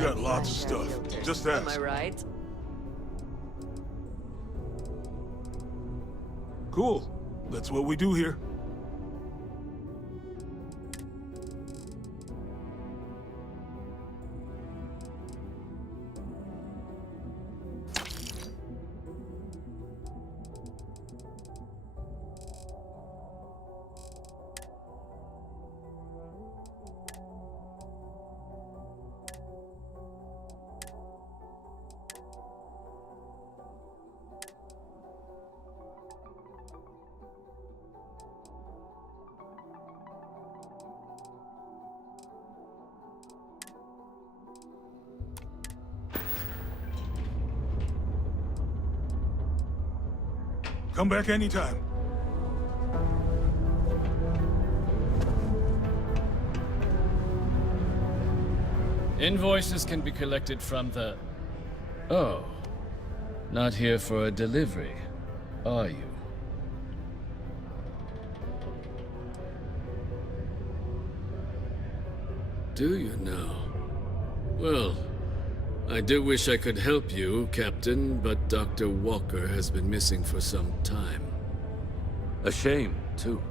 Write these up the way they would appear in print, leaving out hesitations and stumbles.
We got lots of stuff. Just ask. Am I right? Cool. That's what we do here. Come back anytime. Invoices can be collected from the... Oh. Not here for a delivery, are you? Do you now? Well, I do wish I could help you, Captain, but Dr. Walker has been missing for some time. A shame, too.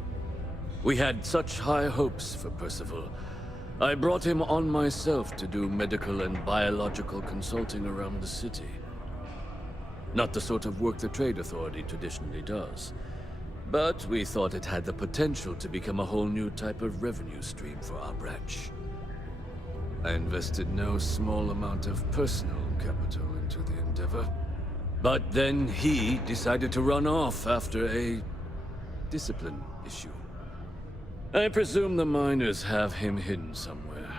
We had such high hopes for Percival. I brought him on myself to do medical and biological consulting around the city. Not the sort of work the Trade Authority traditionally does. But we thought it had the potential to become a whole new type of revenue stream for our branch. I invested no small amount of personal capital into the endeavor. But then he decided to run off after a discipline issue. I presume the miners have him hidden somewhere.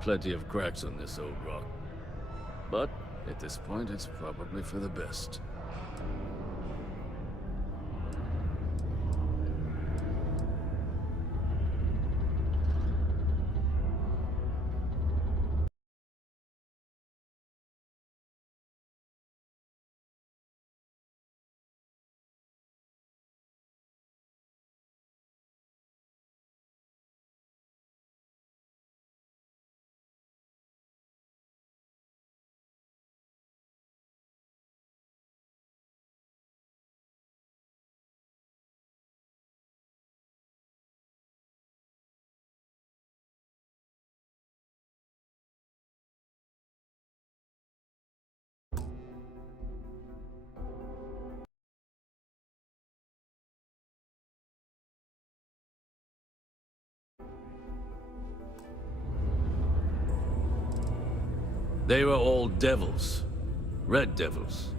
Plenty of cracks on this old rock. But at this point, it's probably for the best. They were all devils. Red Devils.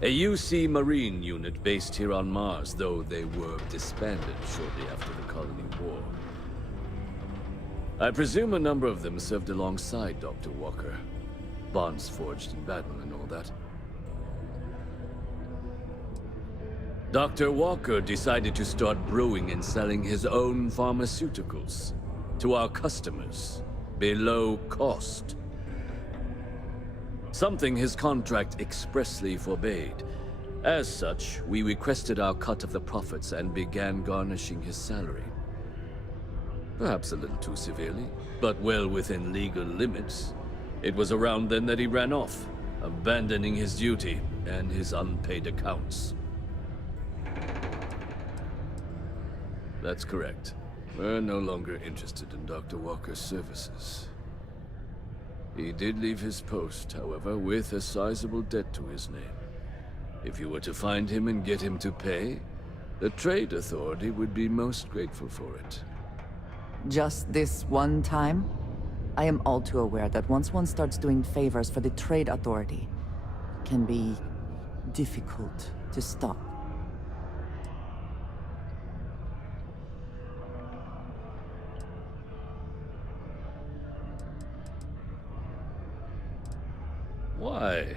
A UC Marine unit based here on Mars, though they were disbanded shortly after the Colony War. I presume a number of them served alongside Dr. Walker. Bonds forged in battle and all that. Dr. Walker decided to start brewing and selling his own pharmaceuticals to our customers below cost. Something his contract expressly forbade. As such, we requested our cut of the profits and began garnishing his salary. Perhaps a little too severely, but well within legal limits. It was around then that he ran off, abandoning his duty and his unpaid accounts. That's correct. We're no longer interested in Dr. Walker's services. He did leave his post, however, with a sizable debt to his name. If you were to find him and get him to pay, the Trade Authority would be most grateful for it. Just this one time? I am all too aware that once one starts doing favors for the Trade Authority, it can be difficult to stop. Why?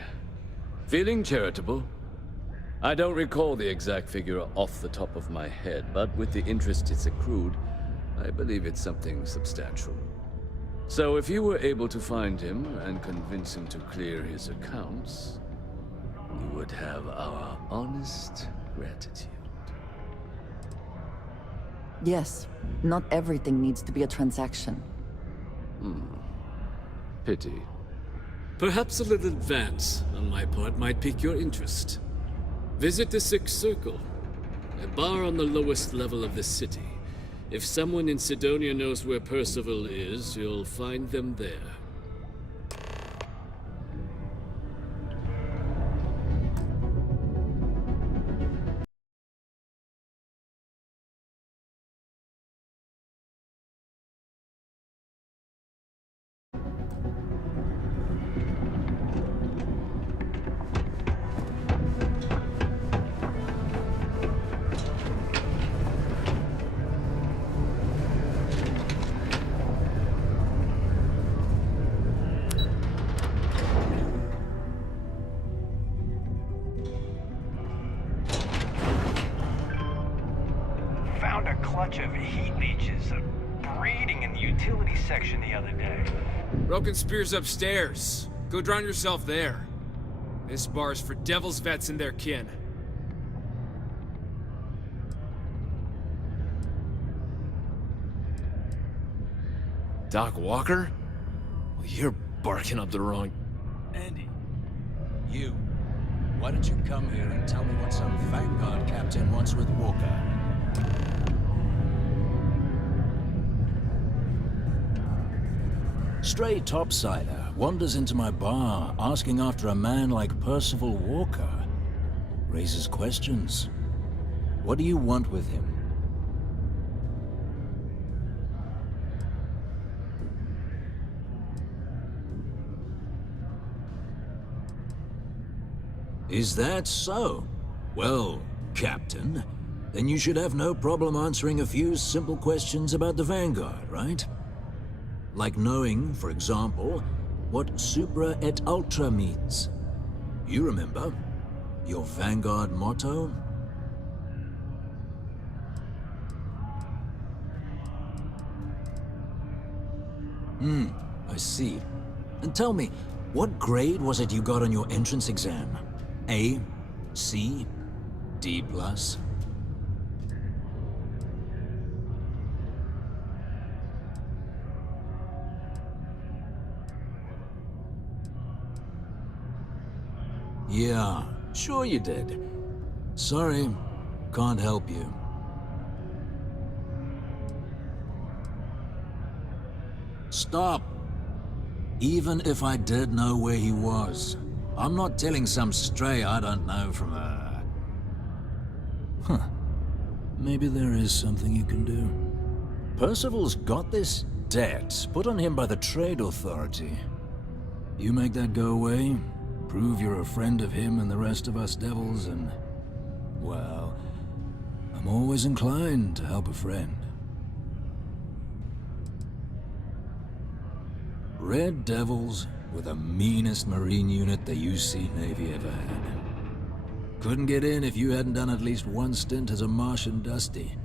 Feeling charitable? I don't recall the exact figure off the top of my head, but with the interest it's accrued, I believe it's something substantial. So if you were able to find him and convince him to clear his accounts, you would have our honest gratitude. Yes, not everything needs to be a transaction. Pity. Perhaps a little advance on my part might pique your interest. Visit the Sixth Circle, a bar on the lowest level of the city. If someone in Sidonia knows where Percival is, you'll find them there. Found a clutch of heat leeches breeding in the utilities section the other day. Broken Spear's upstairs. Go drown yourself there. This bar's for Devil's vets and their kin. Doc Walker? Well, you're barking up the wrong... Andy, you. Why don't you come here and tell me what some Vanguard captain wants with Walker? Stray topsider wanders into my bar asking after a man like Percival Walker. Raises questions. What do you want with him? Is that so? Well, Captain, then you should have no problem answering a few simple questions about the Vanguard, right? Like knowing, for example, what Supra et Ultra means. You remember? Your Vanguard motto? I see. And tell me, what grade was it you got on your entrance exam? A? C? D+? Yeah, sure you did. Sorry, can't help you. Stop. Even if I did know where he was, I'm not telling some stray I don't know from a... Huh. Maybe there is something you can do. Percival's got this debt put on him by the Trade Authority. You make that go away, prove you're a friend of him and the rest of us devils, and... well, I'm always inclined to help a friend. Red Devils were the meanest Marine unit the UC Navy ever had. Couldn't get in if you hadn't done at least one stint as a Martian Dusty.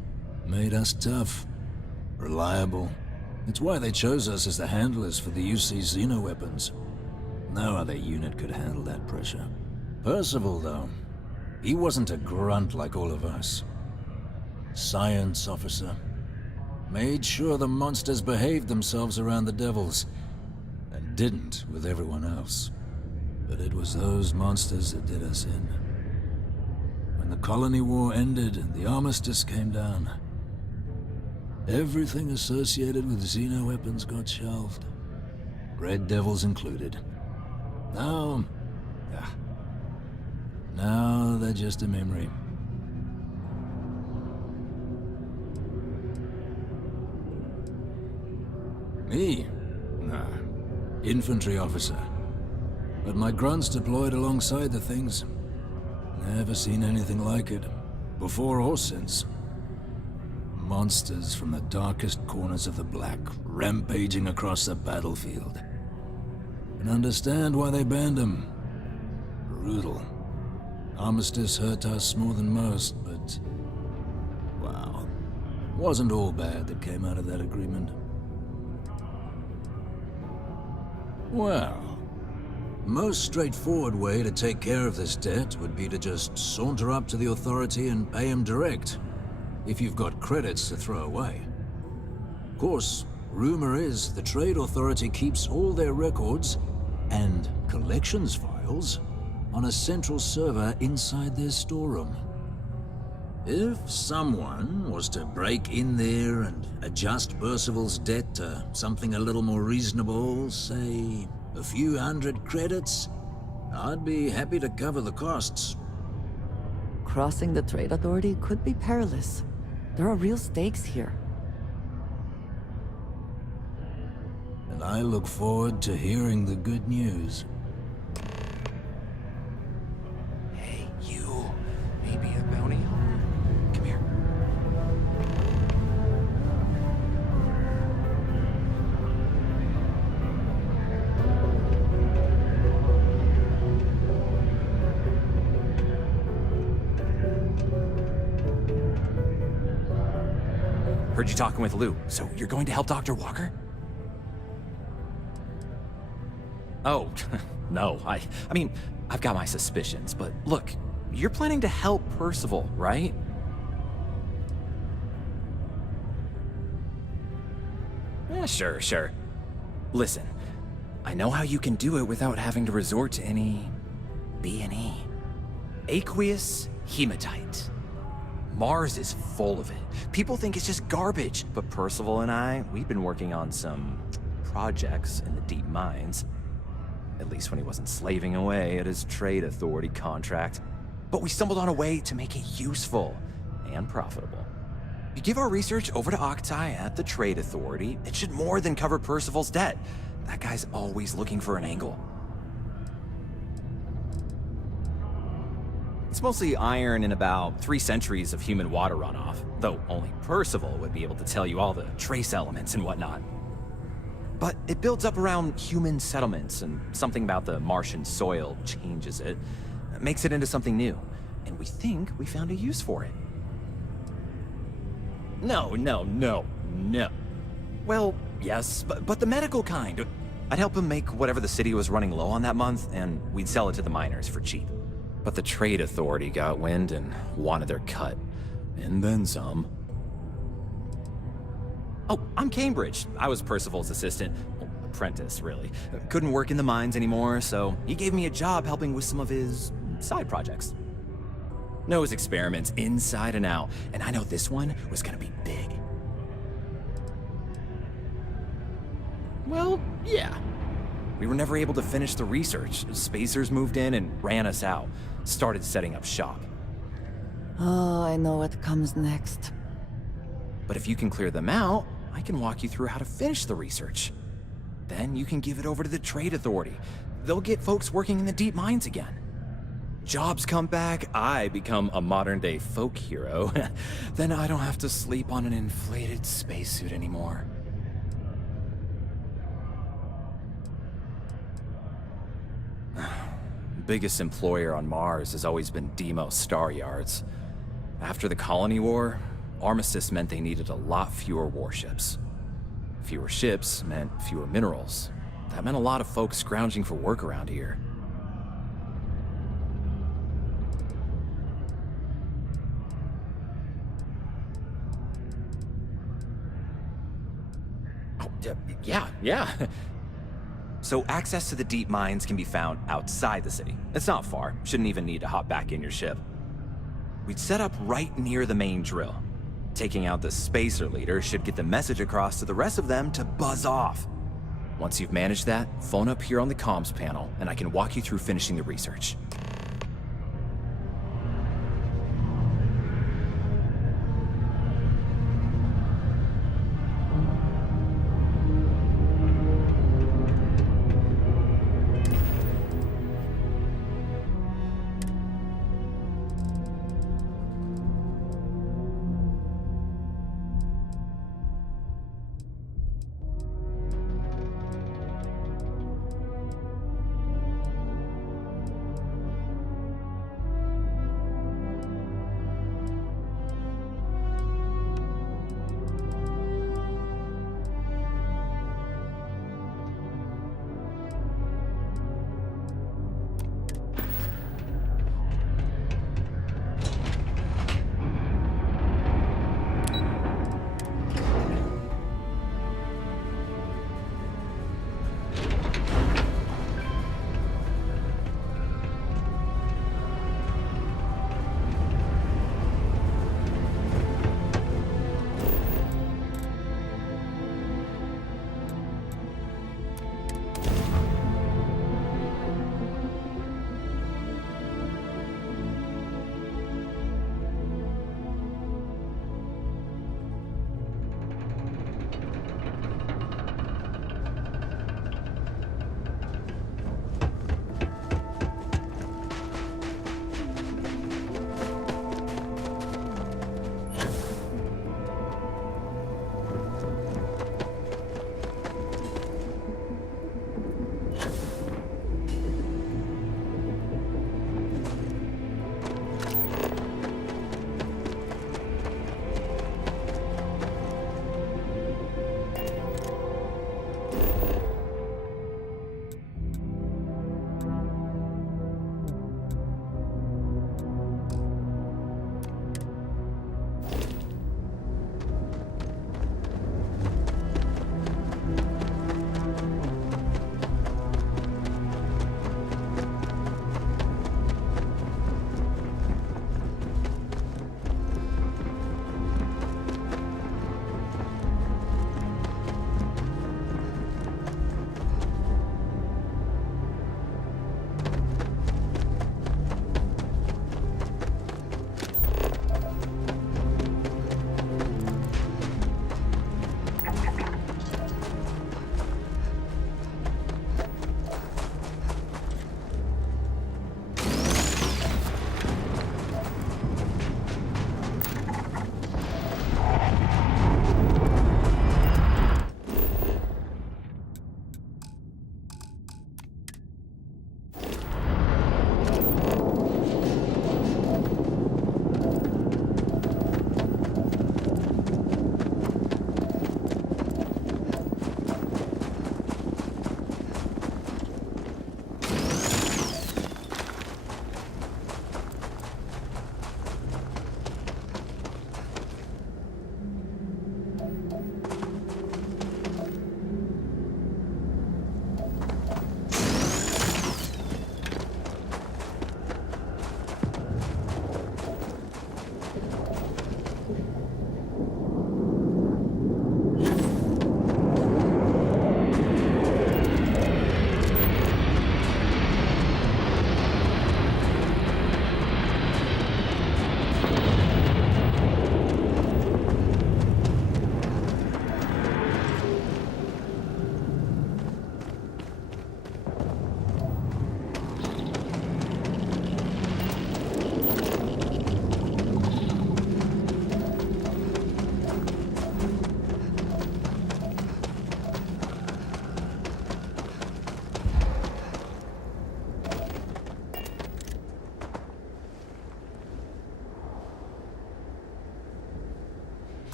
Made us tough, reliable. It's why they chose us as the handlers for the UC Xenoweapons. No other unit could handle that pressure. Percival, though, he wasn't a grunt like all of us. Science officer. Made sure the monsters behaved themselves around the Devils, and didn't with everyone else. But it was those monsters that did us in. When the colony war ended and the armistice came down, everything associated with Xenoweapons got shelved. Red Devils included. Now they're just a memory. Me? Nah. Infantry officer. But my grunts deployed alongside the things. Never seen anything like it. Before or since. Monsters from the darkest corners of the Black, rampaging across the battlefield. And understand why they banned them. Brutal. Armistice hurt us more than most, but... wow. Wasn't all bad that came out of that agreement. Well, most straightforward way to take care of this debt would be to just saunter up to the authority and pay him direct, if you've got credits to throw away. Of course, rumor is the Trade Authority keeps all their records and collections files on a central server inside their storeroom. If someone was to break in there and adjust Percival's debt to something a little more reasonable, say a few hundred credits, I'd be happy to cover the costs. Crossing the Trade Authority could be perilous. There are real stakes here. And I look forward to hearing the good news. Hey, you. Maybe a bounty hunter? Come here. Heard you talking with Lou, so you're going to help Dr. Walker? Oh, no, I mean, I've got my suspicions, but look, you're planning to help Percival, right? Sure, sure. Listen, I know how you can do it without having to resort to any B&E. Aqueous hematite. Mars is full of it. People think it's just garbage, but Percival and I, we've been working on some projects in the deep mines. At least when he wasn't slaving away at his trade authority contract. But we stumbled on a way to make it useful and profitable. You give our research over to Octai at the trade authority, it should more than cover Percival's debt. That guy's always looking for an angle. It's mostly iron and about 3 centuries of human water runoff, though only Percival would be able to tell you all the trace elements and whatnot. But it builds up around human settlements, and something about the Martian soil changes it, makes it into something new, and we think we found a use for it. No. Well, yes, but the medical kind. I'd help him make whatever the city was running low on that month, and we'd sell it to the miners for cheap. But the trade authority got wind and wanted their cut. And then some. Oh, I'm Cambridge. I was Percival's assistant. Well, apprentice, really. Couldn't work in the mines anymore, so he gave me a job helping with some of his side projects. Knows experiments inside and out, and I know this one was gonna be big. Well, yeah. We were never able to finish the research. Spacers moved in and ran us out. Started setting up shop. Oh, I know what comes next. But if you can clear them out, I can walk you through how to finish the research. Then you can give it over to the trade authority. They'll get folks working in the deep mines again. Jobs come back, I become a modern-day folk hero. Then I don't have to sleep on an inflated spacesuit anymore. Biggest employer on Mars has always been Deimos Star Yards. After the Colony War, armistice meant they needed a lot fewer warships. Fewer ships meant fewer minerals. That meant a lot of folks scrounging for work around here. Oh, yeah. So access to the deep mines can be found outside the city. It's not far. Shouldn't even need to hop back in your ship. We'd set up right near the main drill. Taking out the spacer leader should get the message across to the rest of them to buzz off. Once you've managed that, phone up here on the comms panel, and I can walk you through finishing the research.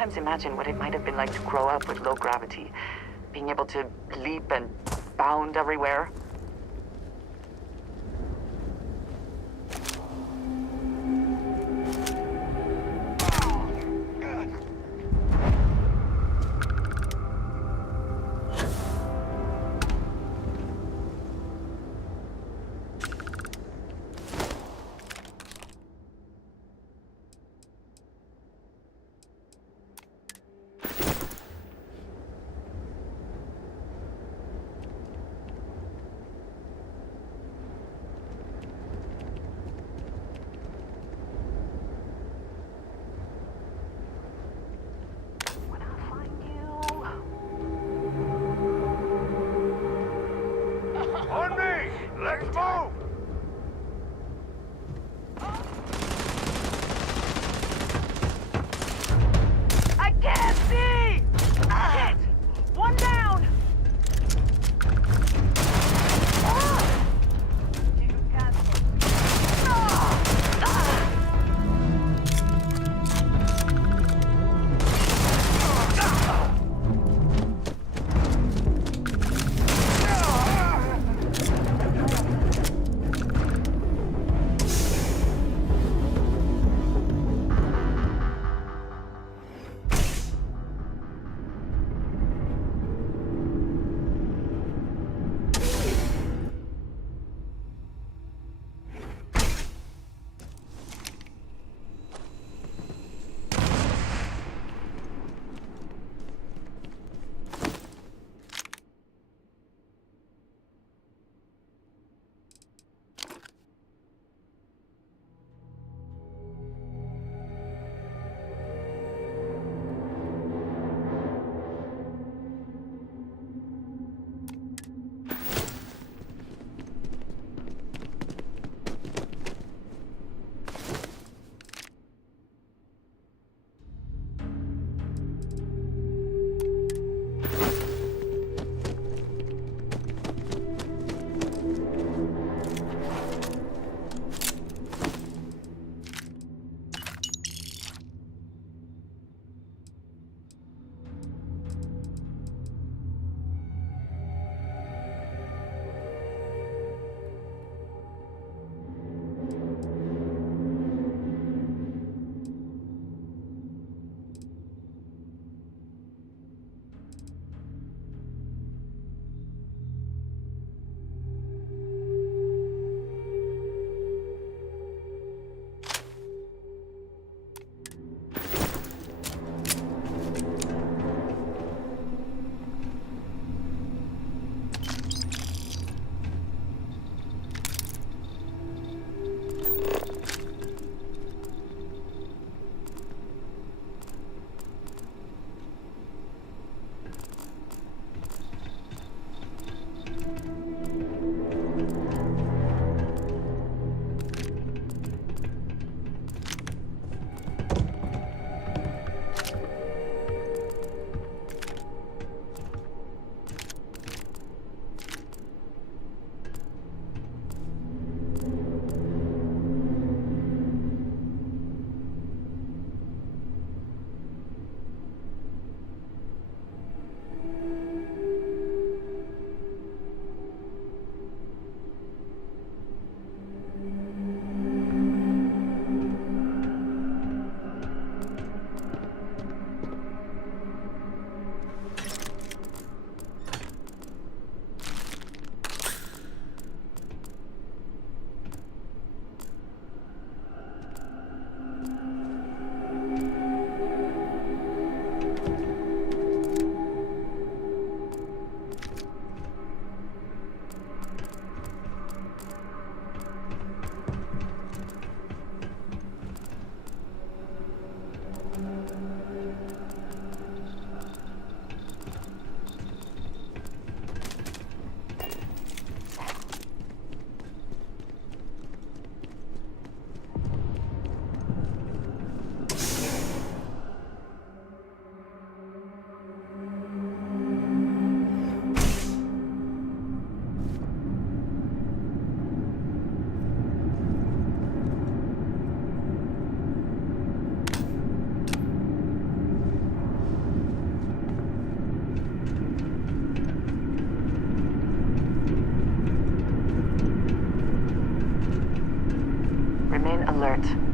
sometimes imagine what it might have been like to grow up with low gravity, being able to leap and bound everywhere. On me! Let's move! I can't see! Hit! One down! You got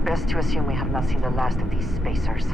Best to assume we have not seen the last of these spacers.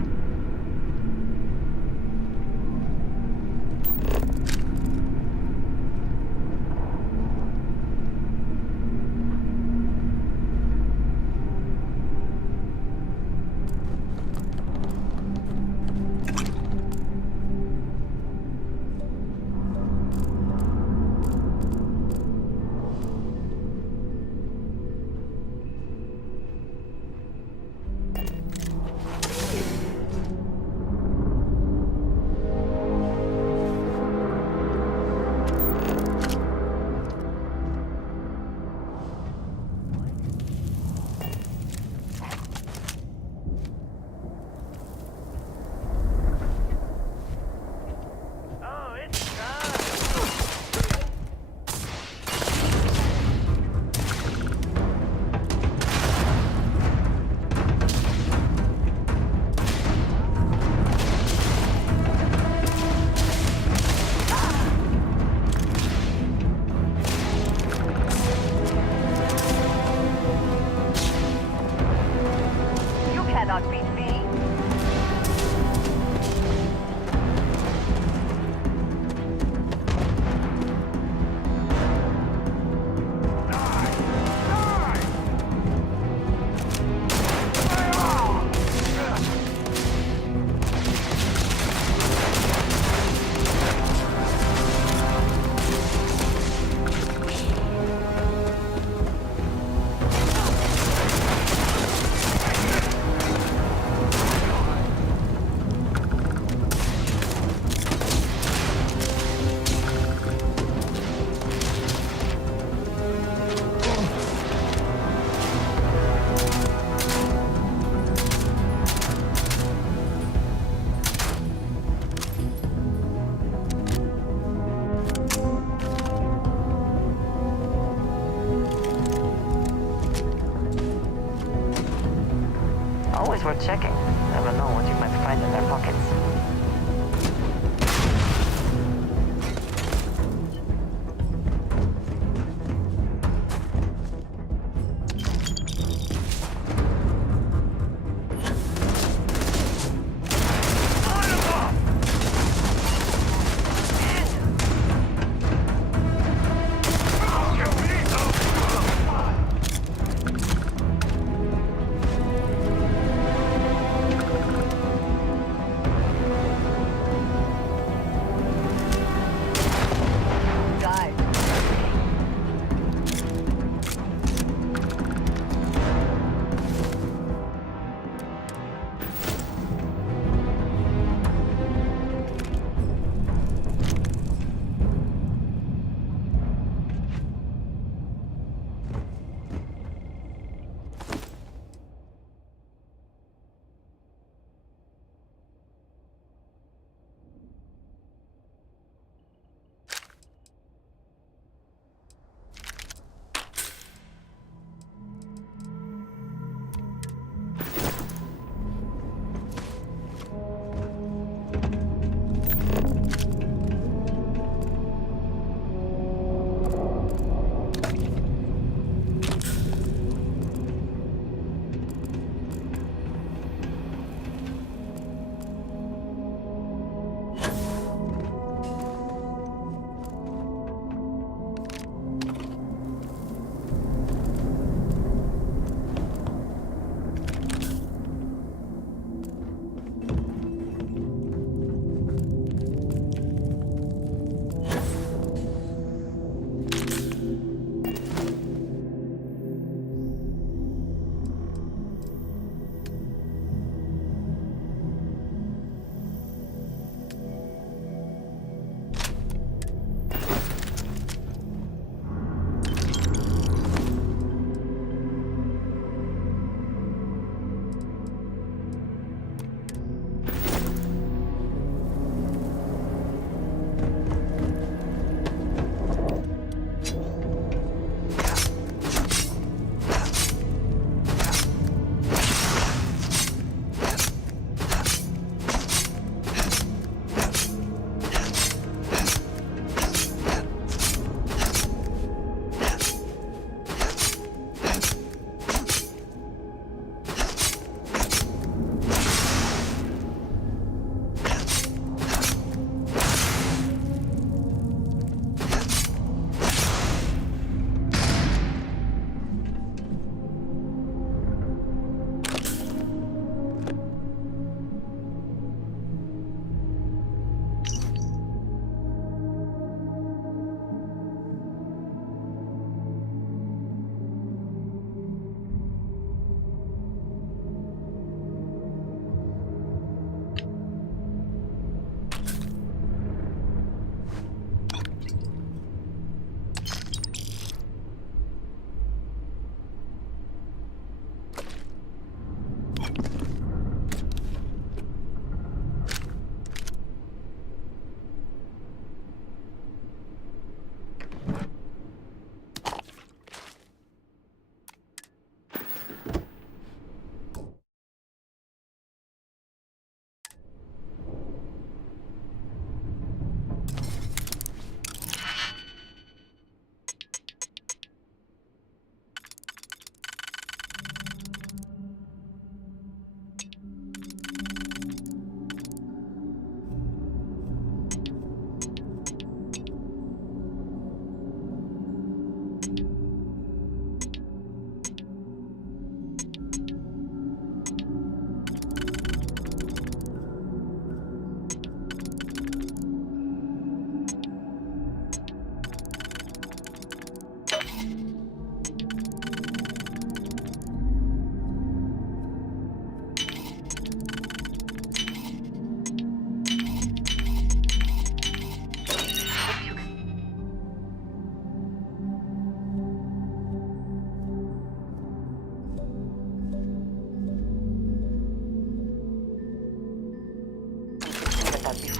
Always worth checking. Never know what you might find in their pockets.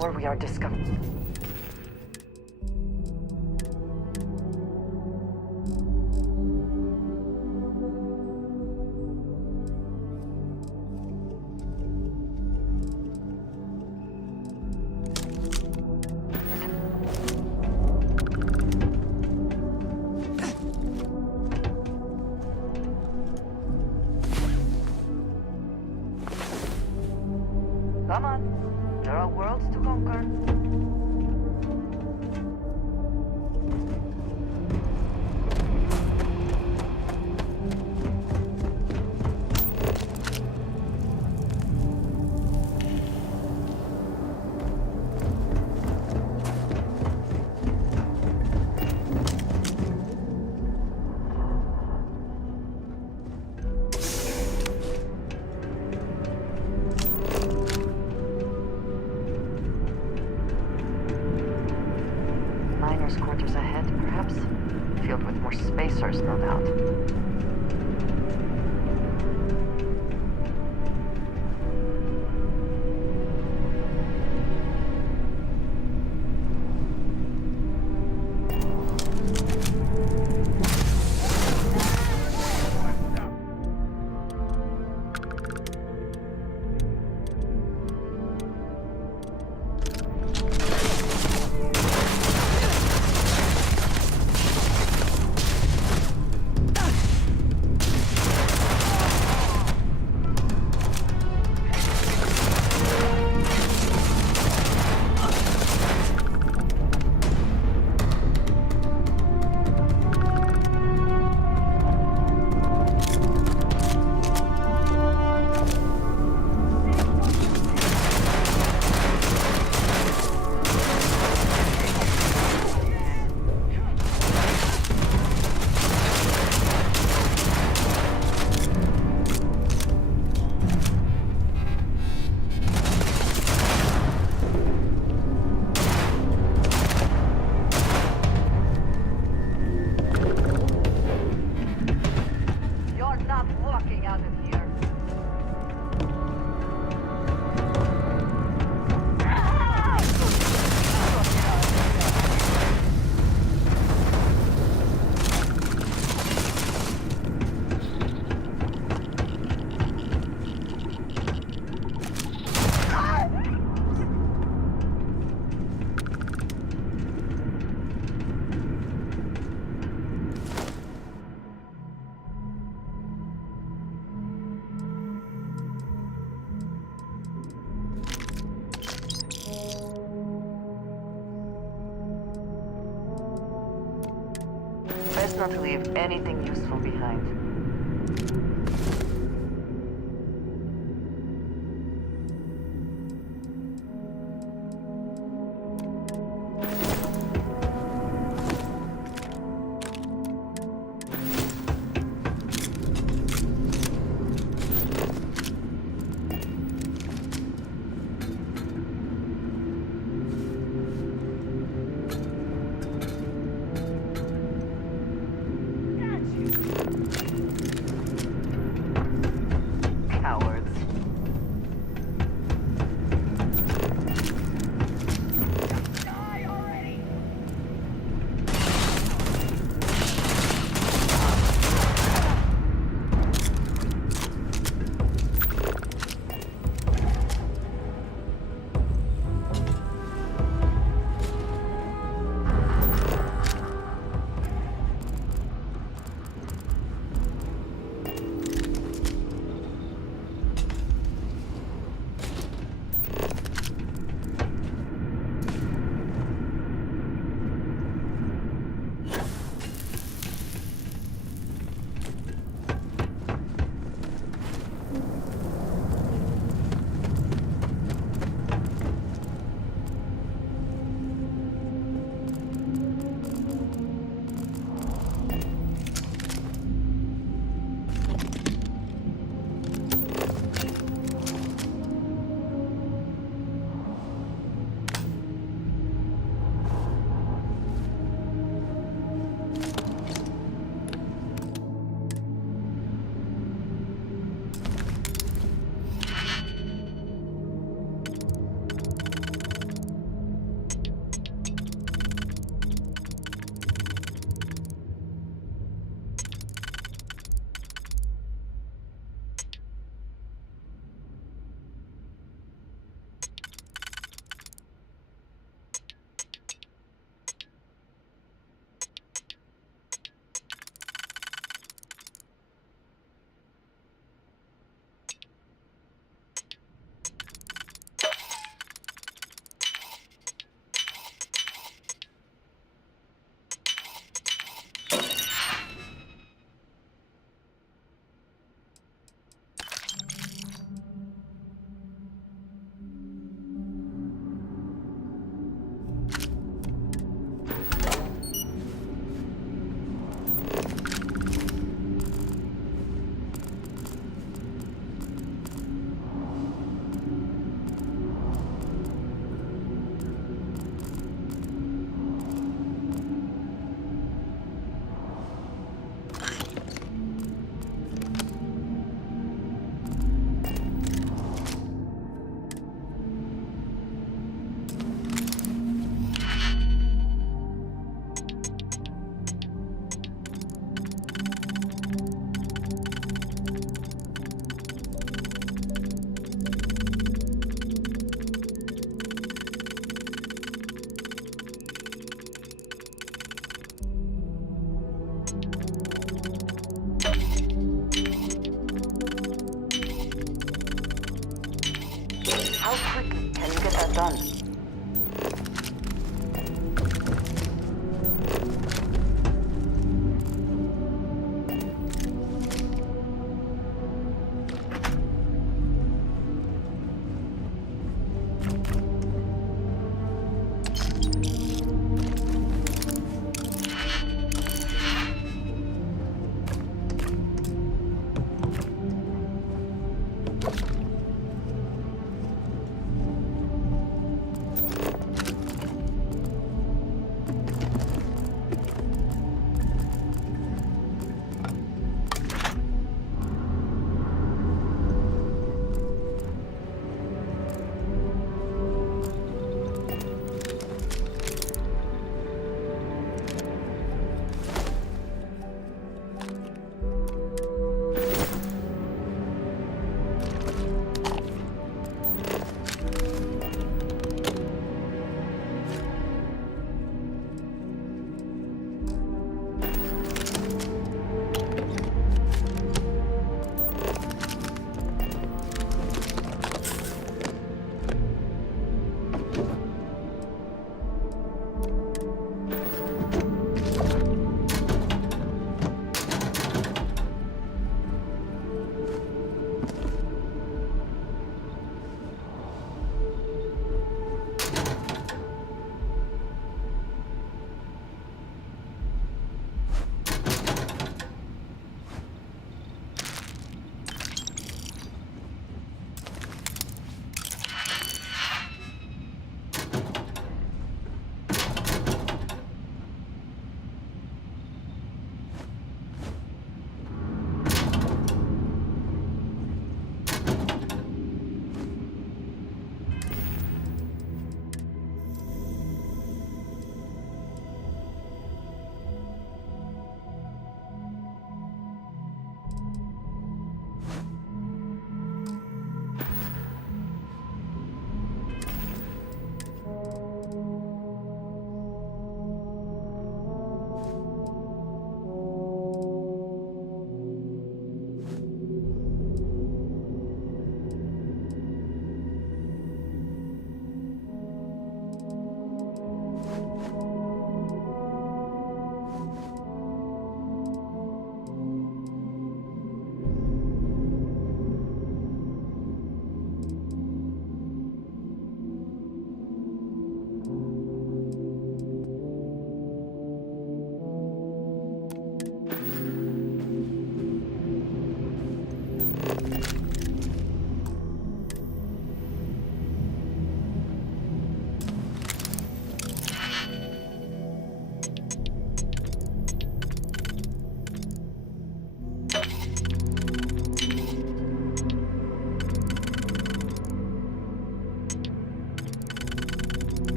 before we are discovered. Come on, there are worlds to conquer. Miners' quarters ahead, perhaps? Filled with more spacers, no doubt. You're not walking out of here. Best not to leave anything useful behind. How quickly can you get that done?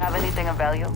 Have anything of value?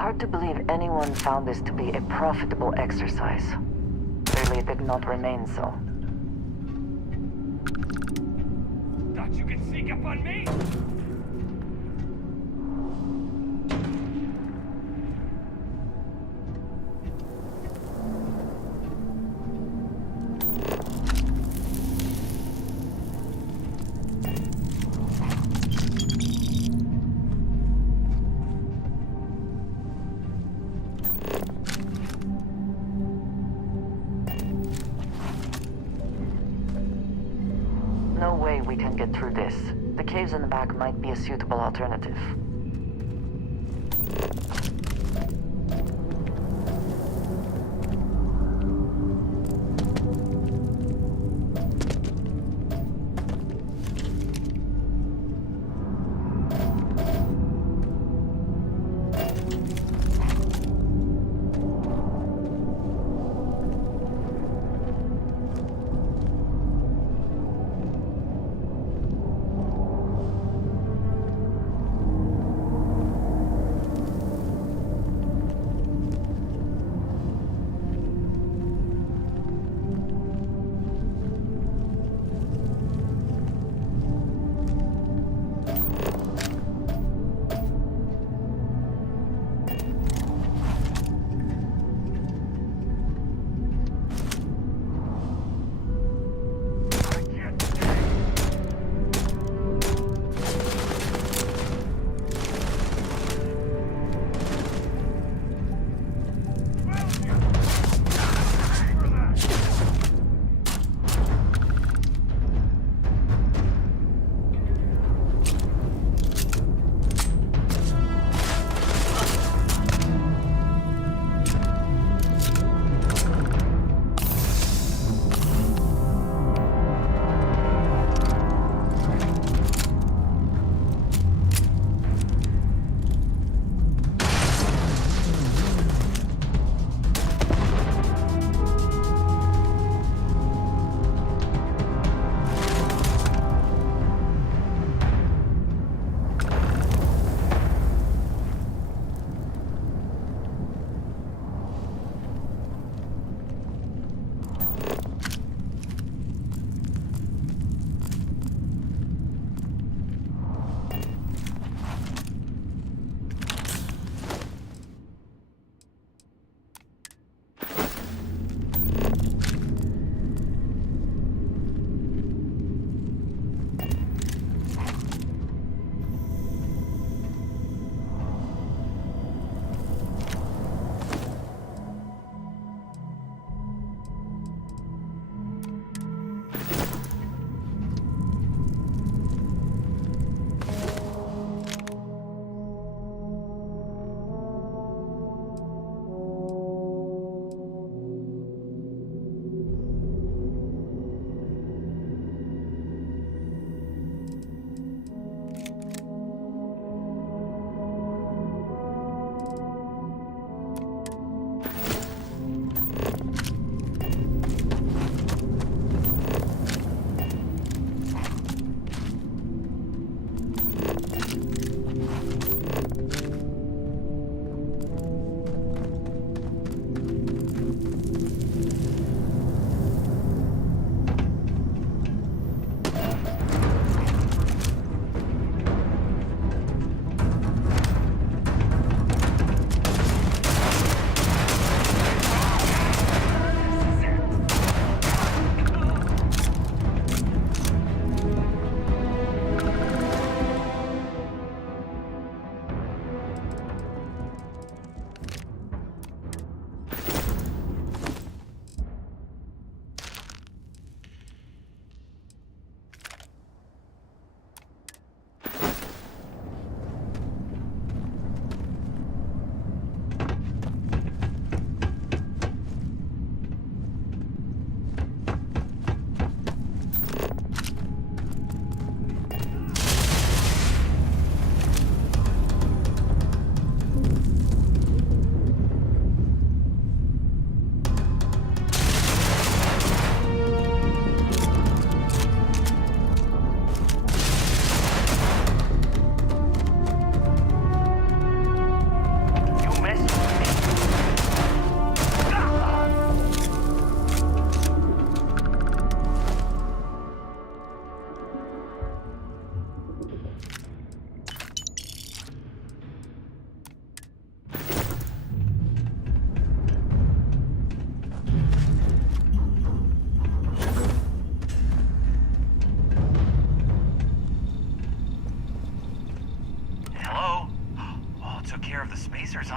Hard to believe anyone found this to be a profitable exercise. Clearly it did not remain so. Thought you could sneak up on me? No way we can get through this. The caves in the back might be a suitable alternative.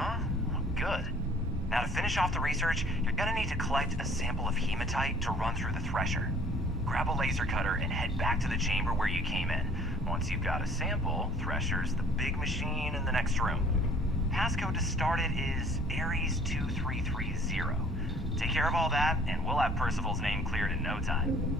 huh? Good. Now to finish off the research, you're gonna need to collect a sample of hematite to run through the thresher. Grab a laser cutter and head back to the chamber where you came in. Once you've got a sample, thresher's the big machine in the next room. Passcode to start it is Ares 2330. Take care of all that, and we'll have Percival's name cleared in no time.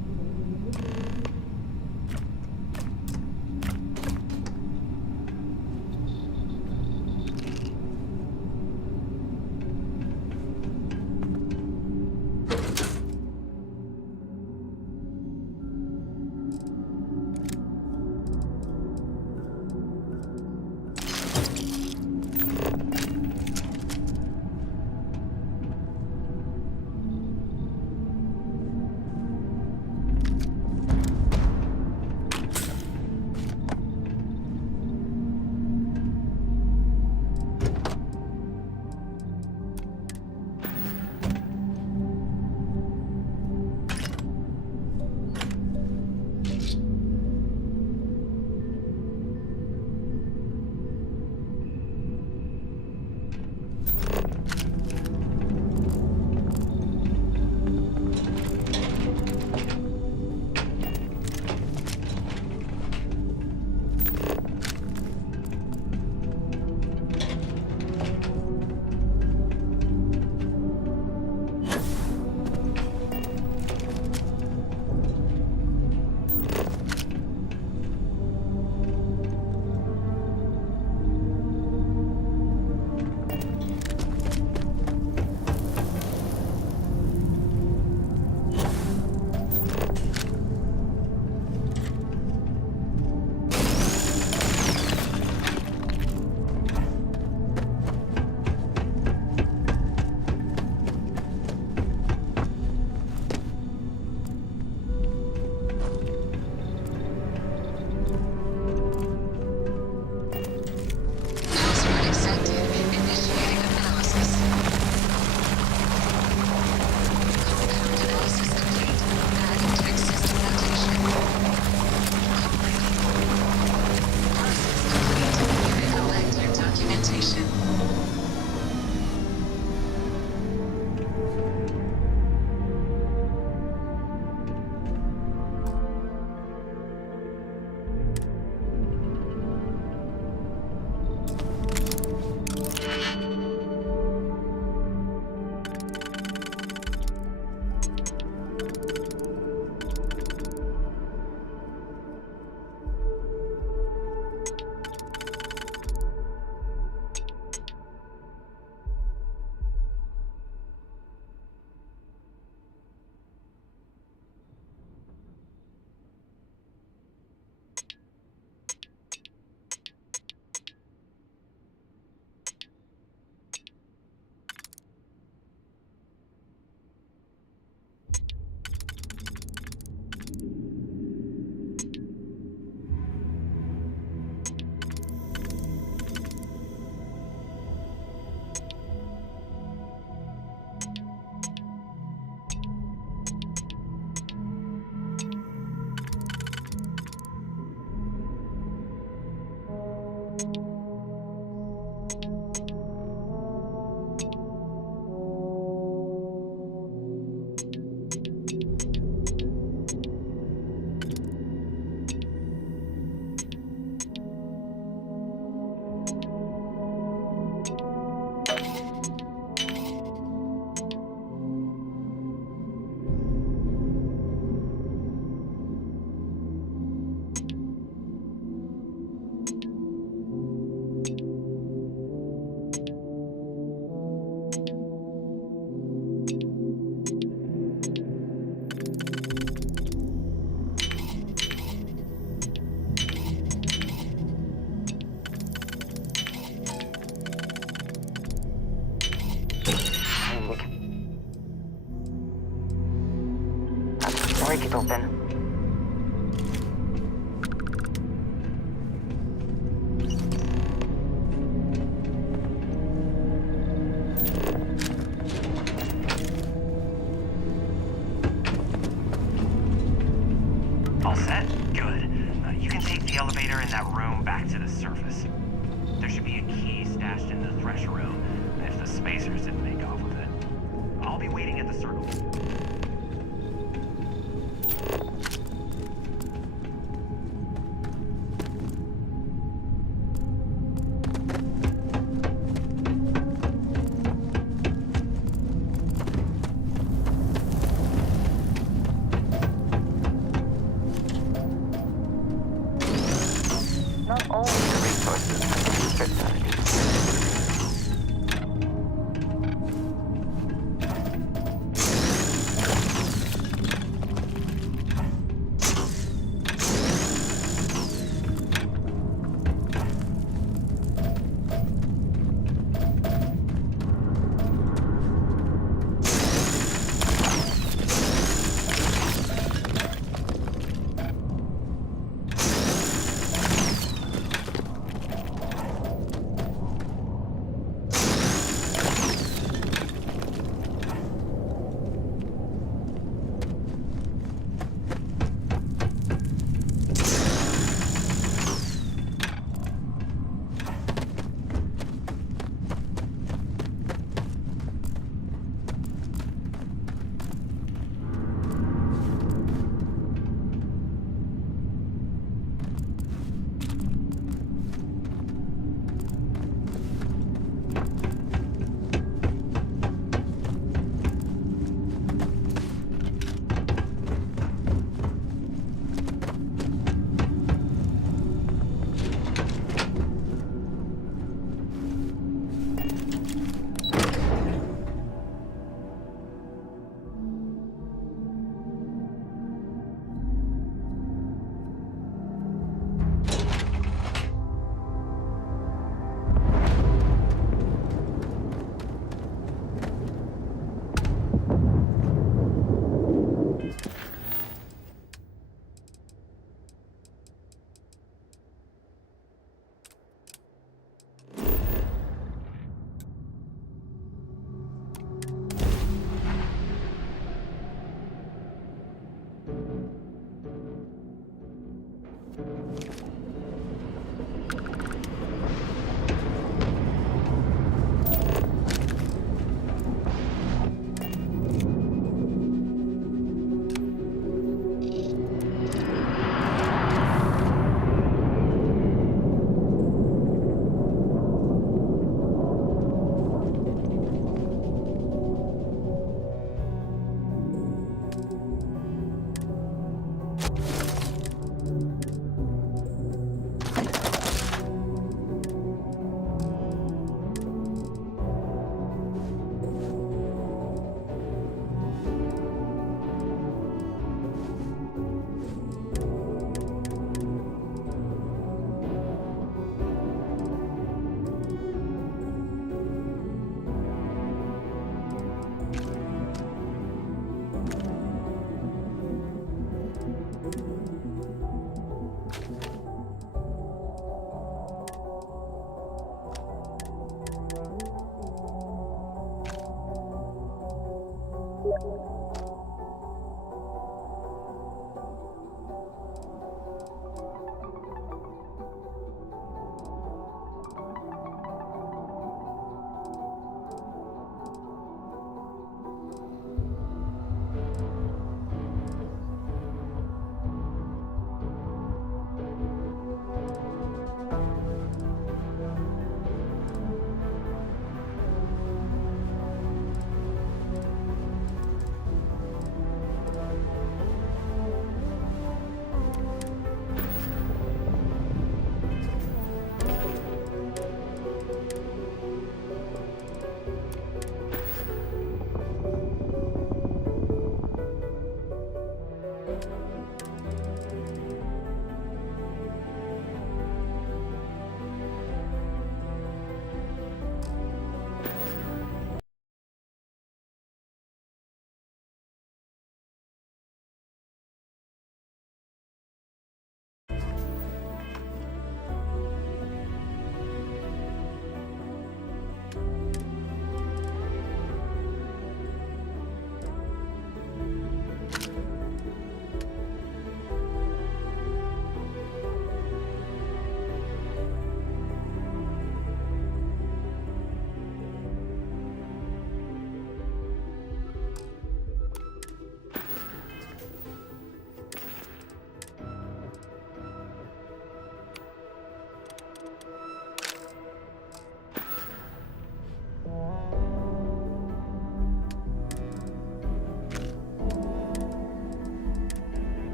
Break it open. All set? Good. You can take the elevator in that room back to the surface. There should be a key stashed in the thresher room. spacers didn't make off with it. I'll be waiting at the circle. Not all your resources can be used for surrogates.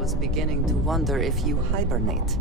was beginning to wonder if you hibernate.